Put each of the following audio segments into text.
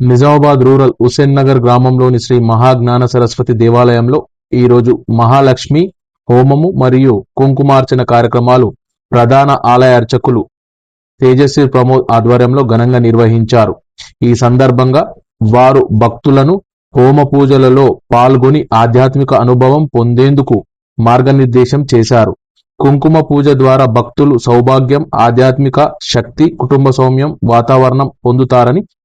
Nizamabad rural Hussain Nagar గ్రామంలోని శ్రీ మహాజ్ఞాన సరస్వతి దేవాలయంలో ఈరోజు మహాలక్ష్మి హోమము మరియు కుంకుమార్చన కార్యక్రమాలు ప్రధాన ఆలయ అర్చకులు తేజస్వి ప్రమోద్ ఆధ్వర్యంలో ఘనంగా నిర్వహించారు. ఈ సందర్భంగా వారు భక్తులను హోమ పూజలలో పాల్గొని ఆధ్యాత్మిక అనుభవం పొందేందుకు మార్గనిర్దేశం చేశారు. కుంకుమ పూజ ద్వారా భక్తులు సౌభాగ్యం ఆధ్యాత్మిక శక్తి కుటుంబ సౌమ్యం వాతావరణం పొందుతారని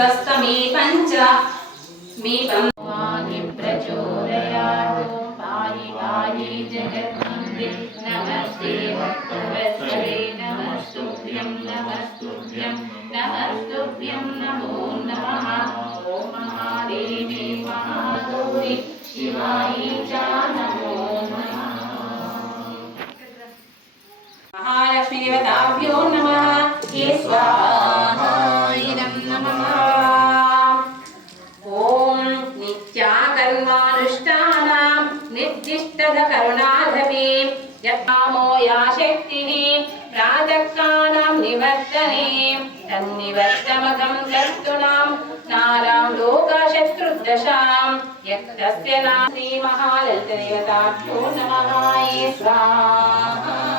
स्वस्तमे पञ्च मे पङ्वानि प्रचोदयात्। पाहि पाहि जगन्निन्दे नमस्ते भक्तवत्सले नमस्तुभ्यं नमस्तुभ्यं नमस्तुभ्यं नमो नमः। ॐ महादेवी महागौरि शिवायै च नमो नमः। महालक्ष्मीदेवताभ्यो नमः। ये स्वाहा। निर्दिष्टकरुणाधपे यत्कामो या शक्तिः प्रातःकालां निवर्तने तन्निवर्तमकं कर्तॄणां नारां लोकशत्रुदशां यत्तस्य नाम श्रीमहाललितदेवताभ्यो नमः ये स्वाहा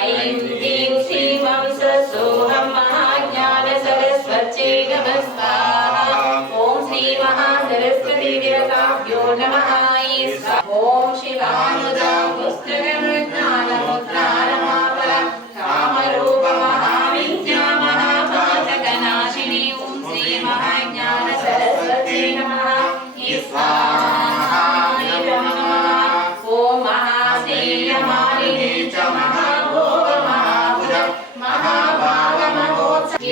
ఐం హ్రీం శ్రీమం సోహం మహాజ్ఞాన సరస్వత్యై నమస్కారం. नमः ॐ शिवानुदा पुस्तकमृज्ञानमुद्रारमापल कामरूपमहाविद्या महापातकनाशिनी ॐ श्रीमहाज्ञानसरस्वती नमः ॐ महासेयमालिनी च महाभोगमहाभुर महाभागमहोत्सव